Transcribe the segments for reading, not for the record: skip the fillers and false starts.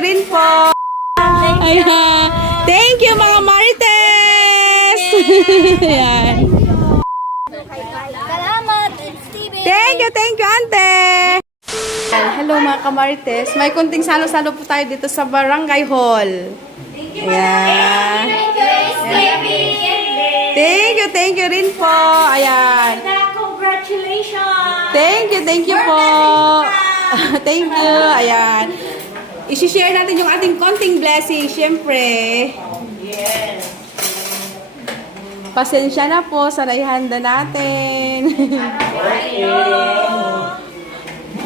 rin po. Ayan. Thank you mga Marites. Ayan. Salamat, Steven. Thank you, ante. Hello mga kamarites. May kunting salo-salo po tayo dito sa Barangay Hall. Ayan. Thank you rin po. Ayan. Congratulations. Thank you po. Thank you. Ayan. I-share natin yung ating konting blessing, syempre. Yes. Pasensya na po sa naihanda natin.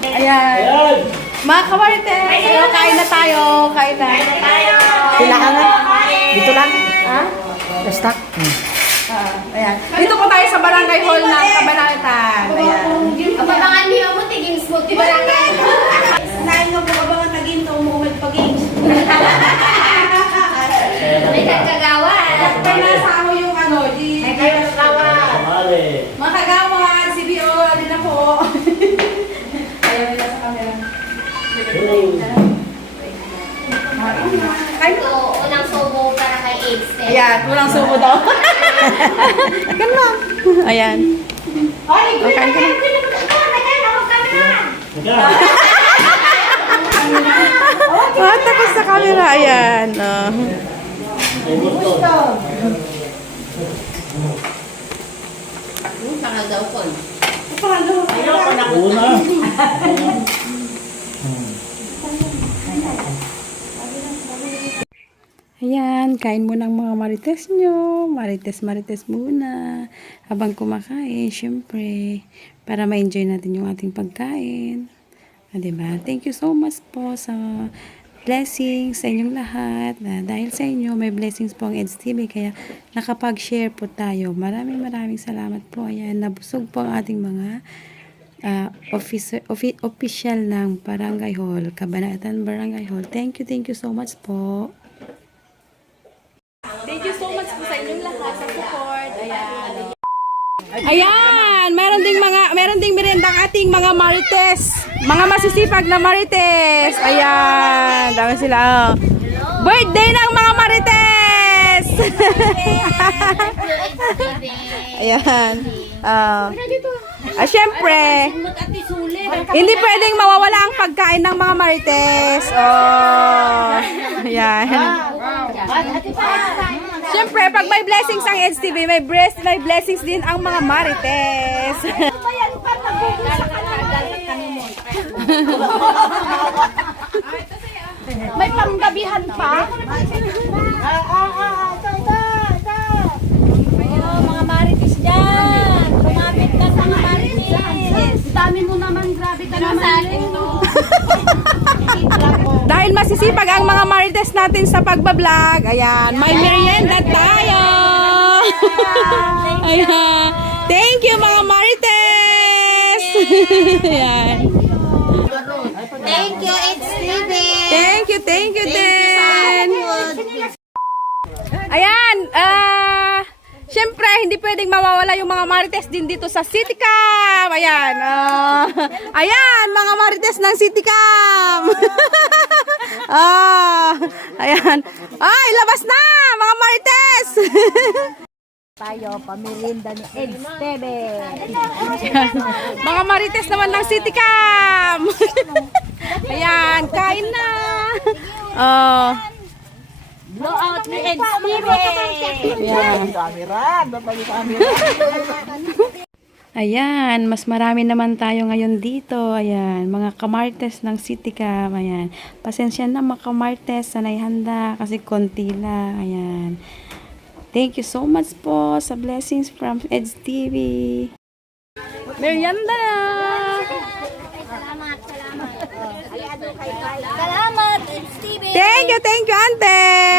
Ayan. Mga kamarites, kain na tayo. Kain na. Sila ka na? Dito lang? Ha? Basta? Ayan. Dito po tayo sa Barangay Hall ng Cabanatuan. Ayan. Kapabangan niyo mo, tiging smooth. Di ba lang kayo? Nain mo po kabangan tagin to umuumad paging. May nagkagawa. Kaya nasama yung ano, di... May nagkagawa. Mga kagawan, CBO, alin na po. Ayaw nila sa camera. Ito, unang subo para kay AIDS. Ayan, walang subo daw. Ganda. Ayan. Okay, tapos sa camera. Ayan. Pangagaw ko. Una. Ayan, kain muna ng mga marites nyo. Marites muna. Habang kumakain, syempre, para ma-enjoy natin yung ating pagkain. Diba? Thank you so much po sa blessings sa inyong lahat. Dahil sa inyo, may blessings po ang EDS TV. Kaya nakapag-share po tayo. Maraming salamat po. Ayan, nabusog po ang ating mga official ng Barangay Hall. Cabanatuan Barangay Hall. Thank you so much po. Thank you so much po sa inyong lahat sa support. Ayan, meron ding merendang ating mga marites. Mga masisipag na marites. Ayan, dami sila. Birthday ng mga marites. Ayan. Syempre, hindi pwedeng mawawala ang pagkain ng mga marites. Oh. Ayan. Siyempre, pag may blessings ang EDS TV, may blessings din ang mga marites. May panggabihan pa. Mga marites dyan. Lumapit na sa mga marites. Dami mo naman, grabe ka naman. Dahil masisipag ang mga marites natin sa pagbablog, ayan, may merienda tayo. Ayan. Thank you mga marites. Ayan. Thank you, it's Steven. Thank you din. Ayan, syempre, hindi pwedeng mawawala yung mga marites din dito sa City Camp. Ayan, ayan, mga marites ng City Camp. Ayan. Ay, labas na, mga marites. Tayo, pamirinda ni EDS TV. Mga marites naman ng City Camp. Ayan, kain na. Blowout ni EDS TV. Ayan, mas marami naman tayo ngayon dito. Ayan, mga kamarites ng City Camp. Ayan, pasensya na mga kamarites sa naihanda kasi konti lang. Ayan. Thank you so much po sa blessings from EDS TV. Merienda na! Salamat, it's Steven. Thank you, ante!